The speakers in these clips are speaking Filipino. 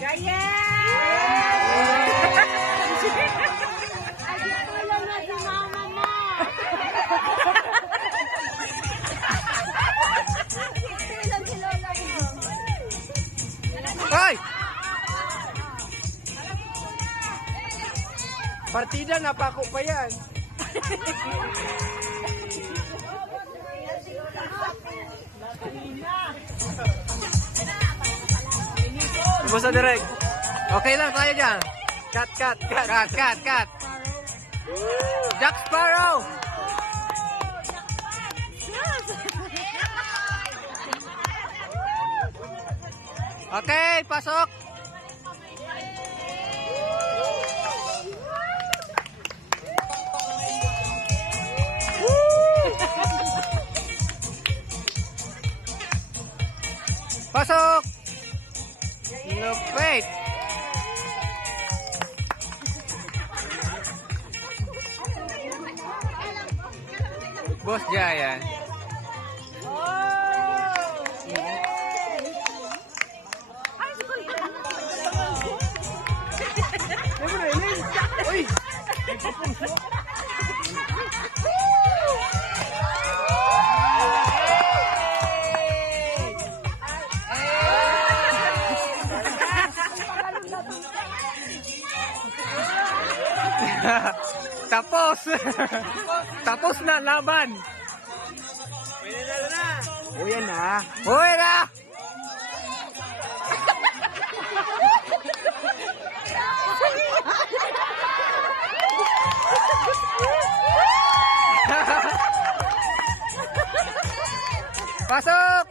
Gaya! Hoy! Partida, napako pa yan. Basta direct. Okay lang tayo dyan. Cut. Jack Sparrow! Okay, pasok! Pasok! Lupit! Boss Giant. Tapos! Tapos na laban! Uy na! Uy na! Pasok!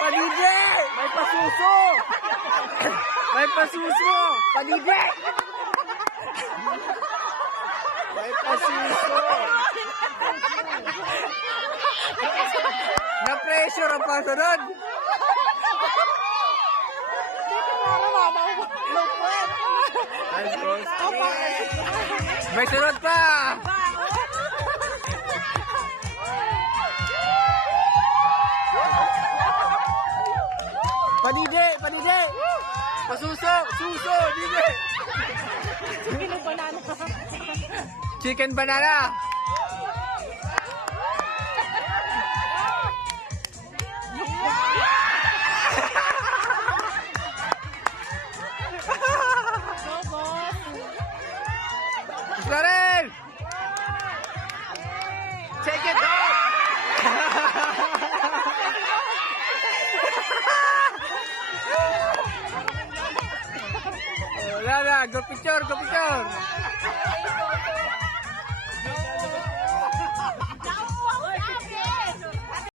Padide! May pasuso! May pasuso! Padide! May pasuso! Na-pressure ang pasunod! May sunod pa! Padide! Pasuso! Suso! Dide! Chicken banana! Ismael! Take it out! Wala na, go picture!